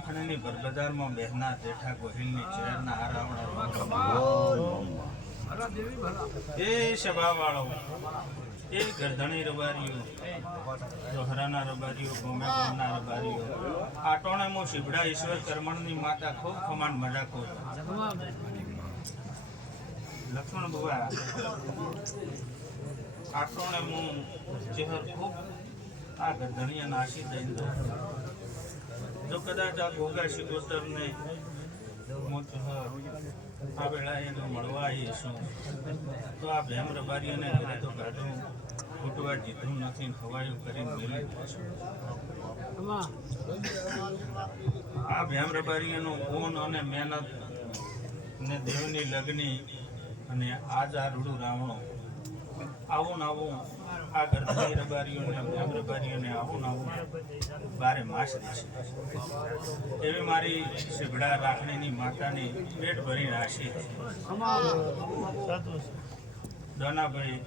રાખણીની ભરબજારમાં બેહના જેઠા ગોહિલની ચેરના આરાવણા એ સભાવાળો એ ગરધણી રબારીઓ જોહરાના રબારીઓ ગોમે ગોમના રબારીઓ આટોણે મો શિબડા ઈશ્વર કર્મણની માતા ખૂબ ખમાન મજાકો લક્ષ્મણ બુવા આટોણે મો ચેહર ખૂબ આ ગરધણીયા નાસી દઈ દો જો કદાચ આ ભોગા શિકોતરને આ વેળાએ એને મળવા આવીશું તો આ ભેમ રબારીઓને ઘરે તો કાઢું ફૂટવા જીધું નથી ખવાયું કરીને મેળવી દઈશું આ ભેમ રબારીઓનું ઊન અને મહેનત ને દેવની લગ્ની અને આજ આ રૂડું રાવણો આવું આવું આ ગરધણી રબારીઓને ભેમ રબારીઓને આવું આવું બારે માસ રહેશે એવી મારી શિબડા રાખણીની માતાની પેટ ભરી રાશી દનાભાઈ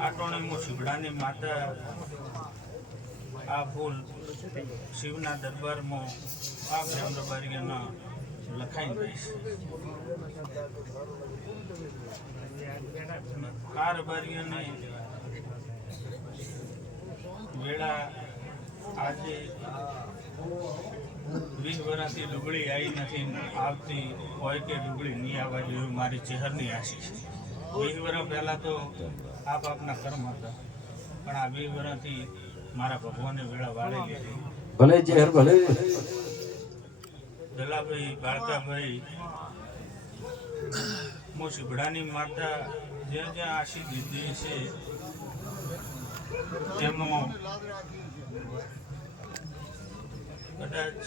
આટોણે હું શિબડાની માતા આ ફૂલ શિવના દરબારમાં આ ભેમ રબારીઓના લખાઈ દઈશ આ રબારીઓને વેળા આજે 20 વર્ષથી ડુગળી આવી નથી આવતી હોય કે ડુગળી નહીં આવવા જેવી મારી ચહેરની આશી છે 20 વર્ષ પહેલાં તો આ પાપના કર્મ હતા પણ આ 20 વર્ષથી મારા ભગવાને વેળા વાળી લીધી ભલે ઝેર ભલે દલાભાઈ બાળકાભાઈ હું શિબડાની માતા જ્યાં જ્યાં આશી દીધી છે તેમાં કદાચ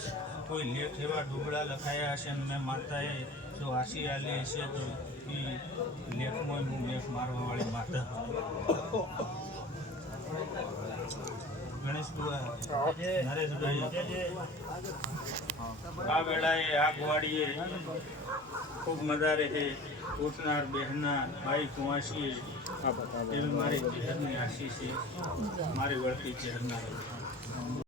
કોઈ લેખ એવા ડુગડા લખાયા હશે અને મેં માતાએ જો આશી આલી હશે તો એ લેખમાં હું મેઘ મારવાવાળી માતા ગણેશ બુઆ નરેશભાઈ આ વેળાએ આ ગવાડીએ ખૂબ મજા રહે ઉઠનાર બેહનાર ભાઈ કુંવાસીએ એવી મારી ચહેરની આશી છે મારી વળતી ચહેરના